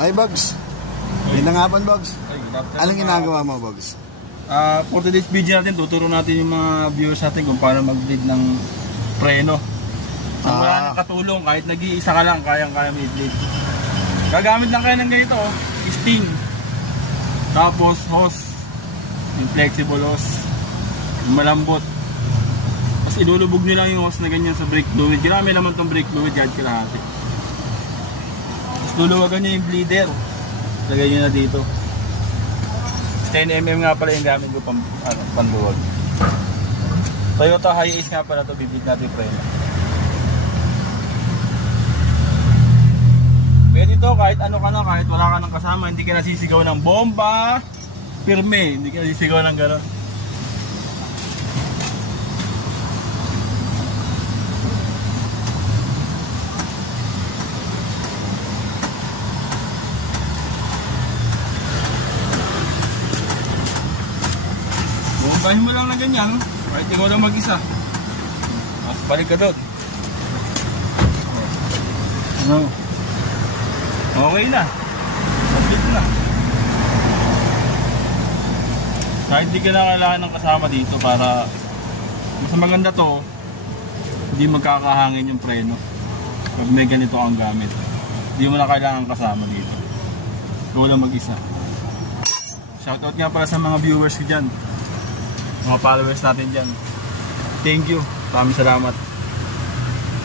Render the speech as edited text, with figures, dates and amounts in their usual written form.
Ay, Bugs. Magandang hapon, Bugs. Ay, good afternoon, Anong ginagawa mo, Bugs? For today's video natin, tuturo natin yung mga viewers natin kung paano mag-bleed ng preno. Ang wala nang katulong, kahit nag-iisa ka lang, kayang-kaya may bleed. Gagamit lang kayo ng ganito, sting. Tapos hose. Yung flexible hose. Yung malambot. Tapos ilulubog nyo lang yung hose na ganyan sa brake fluid. Ginamit naman itong brake fluid, yan kalahati. Tapos luluwagan nyo yung bleeder. Lagay nyo na dito. 10mm nga pala yung gamit ko panluwag. Toyota Hiace nga pala ito, bibig natin yung preno. Pwede ito kahit ano ka na, kahit wala ka nang kasama, hindi ka nasisigaw ng bomba, pirme, hindi ka nasisigaw ng gano'n. Bombahin mo lang na ganyan, kahit ikaw lang mag-isa. Tapos balik ka doon. Ano? Okay na. Complete na. Kahit di ka na kailangan ng kasama dito para mas maganda to, hindi magkakahangin yung preno pag may ganito ang gamit. Hindi mo na kailangan kasama dito. Ikaw lang mag-isa. Shoutout nga para sa mga viewers ko dyan, mga followers natin dyan. Thank you. Maraming salamat.